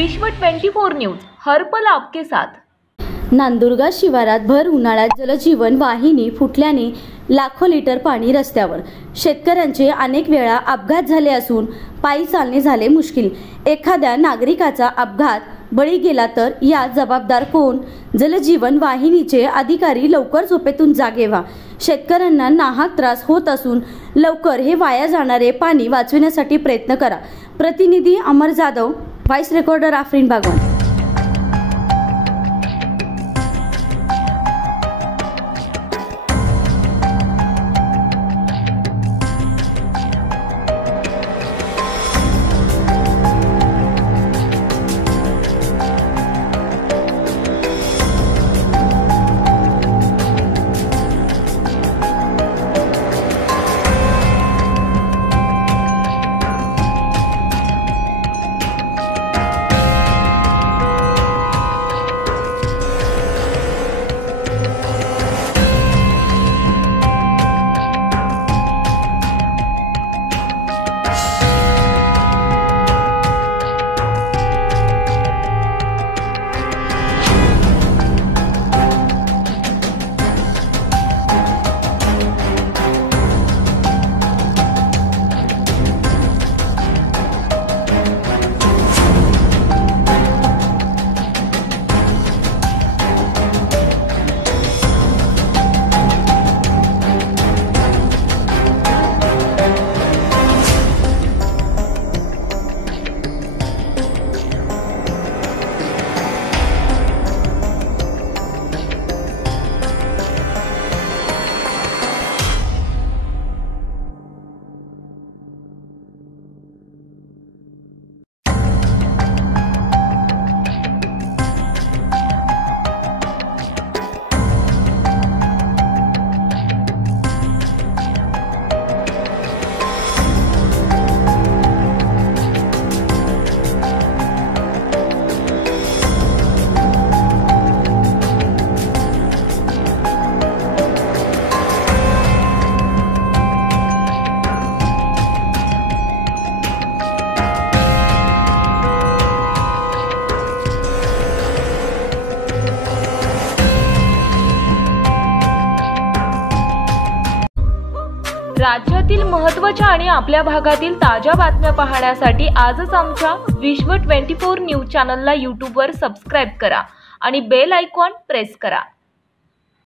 विश्व 24 न्यूज हर पल आपके साथ। नांदुर्गा शिवारात भर उन्हाळ्यात जलजीवन वाहिनी फुटल्याने लाखो लिटर पाणी रस्त्यावर। शेतकऱ्यांचे अनेक वेळा अपघात झाले असून पायी चालणे झाले मुश्किल। एखाद्या नागरिकाचा अपघात बळी गेला तर या जबाबदार कोण? जलजीवन वाहिनीचे अधिकारी लवकर झोपेतून जागे व्हा। शेतकऱ्यांना नाहक त्रास होत असून लवकर हे वाया जाणारे पाणी वाचविण्यासाठी प्रयत्न करा। प्रतिनिधी अमर जाधव, व्हॉइस रेकॉर्डर आफरीन बागवान। राज्यातील महत्त्वाच्या आणि आपल्या भागातील ताज्या बातम्या पाहण्यासाठी आजच आमच्या विश्व 24 न्यूज चॅनलला यूट्यूबवर सबस्क्राइब करा आणि बेल आयकॉन प्रेस करा।